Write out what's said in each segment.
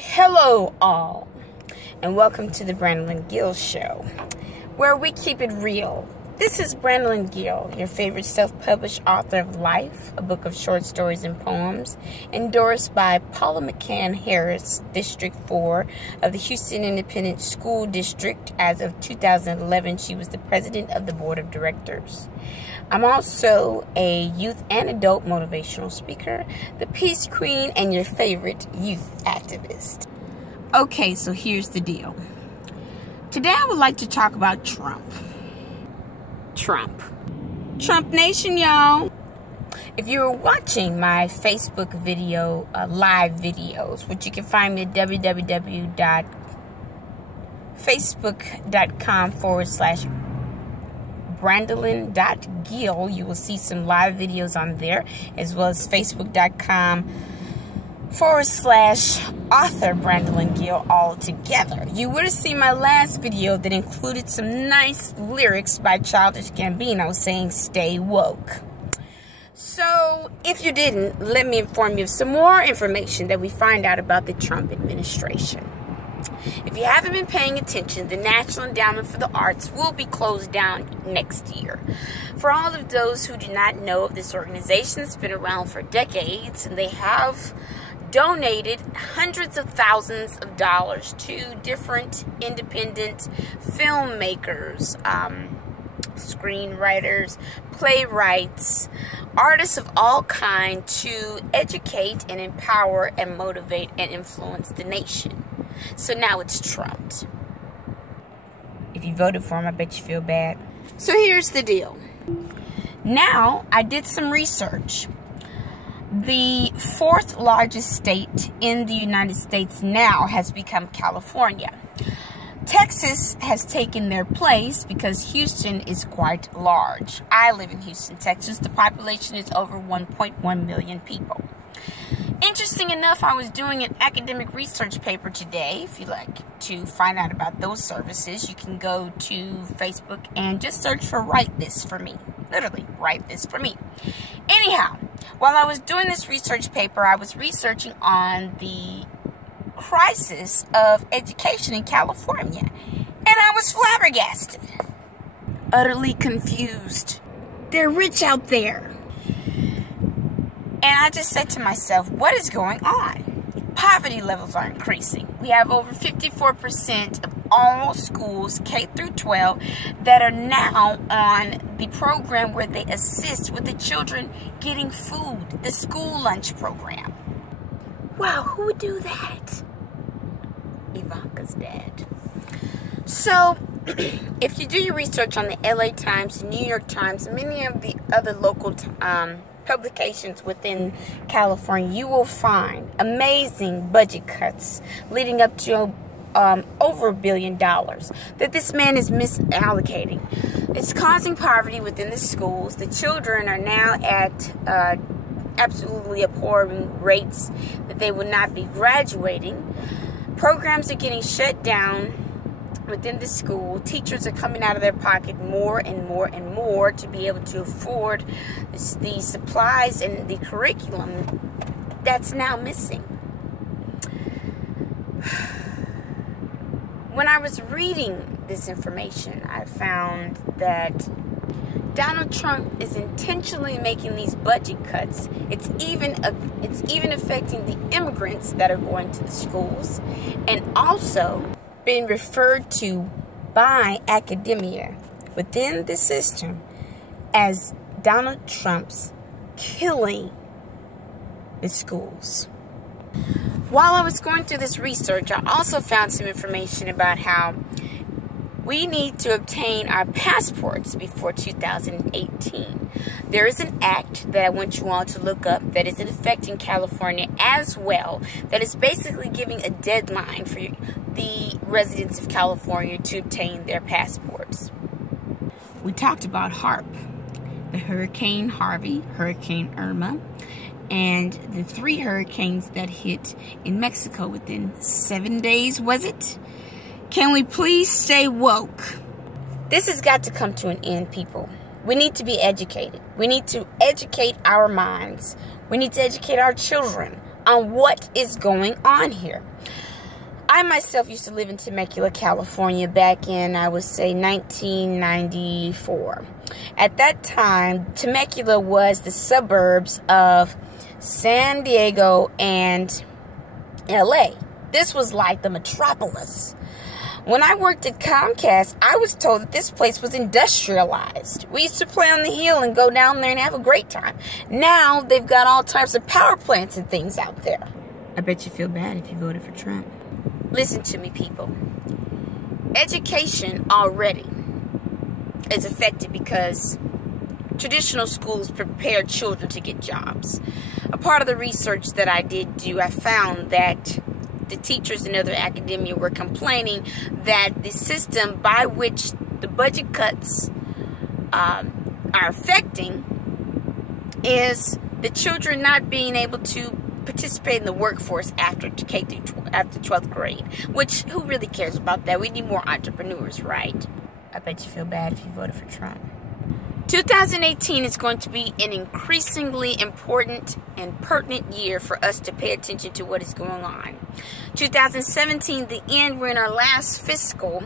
Hello all, and welcome to the Brandalyn Gill Show, where we keep it real. This is Brandalyn Gill, your favorite self-published author of Life, a book of short stories and poems, endorsed by Paula McCann Harris, District 4 of the Houston Independent School District. As of 2011, she was the president of the board of directors. I'm also a youth and adult motivational speaker, the Peace Queen, and your favorite youth activist. Okay, so here's the deal. Today I would like to talk about Trump Nation, y'all. If you were watching my Facebook video, live videos, which you can find me at www.facebook.com/Brandalyn.Gill. You will see some live videos on there, as well as Facebook.com/author Brandalyn Gill all together. You would have seen my last video that included some nice lyrics by Childish Gambino saying stay woke. So if you didn't, let me inform you of some more information that we find out about the Trump administration. If you haven't been paying attention, the National Endowment for the Arts will be closed down next year. For all of those who do not know of this organization, it's been around for decades, and they have donated hundreds of thousands of dollars to different independent filmmakers, screenwriters, playwrights, artists of all kinds to educate and empower and motivate and influence the nation. So now it's Trump. If you voted for him, I bet you feel bad. So here's the deal. Now, I did some research. The fourth largest state in the United States now has become California. Texas has taken their place because Houston is quite large. I live in Houston, Texas. The population is over 1.1 million people. Interesting enough, I was doing an academic research paper today. If you'd like to find out about those services, you can go to Facebook and just search for Write This For Me. Literally, Write This For Me. Anyhow, while I was doing this research paper, I was researching on the crisis of education in California. And I was flabbergasted. Utterly confused. They're rich out there. And I just said to myself, what is going on? Poverty levels are increasing. We have over 54% of all schools, K through 12, that are now on the program where they assist with the children getting food, the school lunch program. Wow, who would do that? Ivanka's dad. So, if you do your research on the LA Times, New York Times, and many of the other local publications within California, you will find amazing budget cuts leading up to over $1 billion that this man is misallocating. It's causing poverty within the schools. The children are now at absolutely appalling rates that they will not be graduating. Programs are getting shut down within the school. Teachers are coming out of their pocket more and more and more to be able to afford the supplies and the curriculum that's now missing. When I was reading this information, I found that Donald Trump is intentionally making these budget cuts. It's even affecting the immigrants that are going to the schools, and also being referred to by academia within the system as Donald Trump's killing the schools. While I was going through this research, I also found some information about how we need to obtain our passports before 2018. There is an act that I want you all to look up that is in effect in California as well, that is basically giving a deadline for the residents of California to obtain their passports. We talked about HARP, the Hurricane Harvey, Hurricane Irma, and the 3 hurricanes that hit in Mexico within 7 days, was it? Can we please stay woke? This has got to come to an end, people. We need to be educated. We need to educate our minds. We need to educate our children on what is going on here. I myself used to live in Temecula, California back in, I would say, 1994. At that time, Temecula was the suburbs of San Diego and LA. This was like the metropolis. When I worked at Comcast, I was told that this place was industrialized. We used to play on the hill and go down there and have a great time. Now, they've got all types of power plants and things out there. I bet you feel bad if you voted for Trump. Listen to me, people. Education already is affected because traditional schools prepare children to get jobs. A part of the research that I did do, I found that the teachers and other academia were complaining that the system by which the budget cuts are affecting is the children not being able to participate in the workforce after 12th grade. Which, who really cares about that? We need more entrepreneurs, right? I bet you feel bad if you voted for Trump. 2018 is going to be an increasingly important and pertinent year for us to pay attention to what is going on. 2017, the end, we're in our last fiscal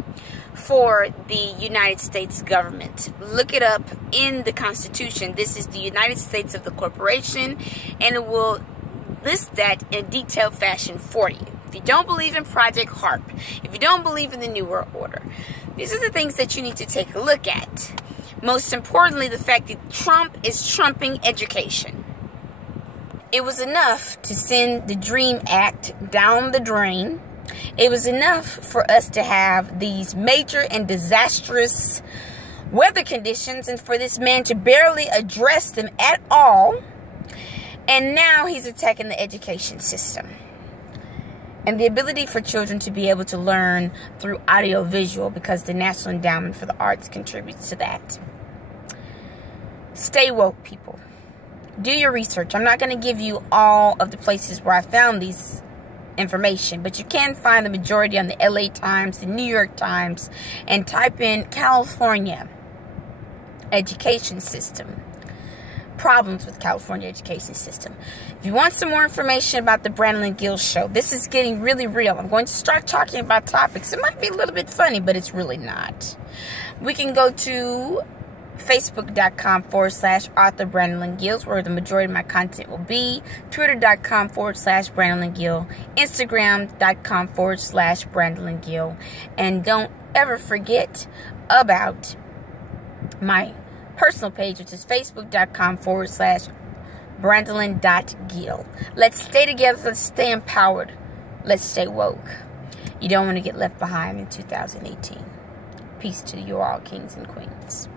for the United States government. Look it up in the Constitution. This is the United States of the corporation, and it will list that in detailed fashion for you. If you don't believe in Project HARP, if you don't believe in the New World Order, these are the things that you need to take a look at. Most importantly, the fact that Trump is trumping education. It was enough to send the DREAM Act down the drain. It was enough for us to have these major and disastrous weather conditions and for this man to barely address them at all. And now he's attacking the education system. And the ability for children to be able to learn through audiovisual, because the National Endowment for the Arts contributes to that. Stay woke, people. Do your research. I'm not going to give you all of the places where I found these information, but you can find the majority on the LA Times, the New York Times, and type in California education system. Problems with California education system. If you want some more information about the Brandalyn Gill show, this is getting really real. I'm going to start talking about topics. It might be a little bit funny, but it's really not. We can go to Facebook.com/Author Brandalyn Gill, where the majority of my content will be. Twitter.com/Brandalyn Gill. Instagram.com/Brandalyn Gill. And don't ever forget about my personal page, which is Facebook.com/Brandalyn.Gill. Let's stay together. Let's stay empowered. Let's stay woke. You don't want to get left behind in 2018. Peace to you all, kings and queens.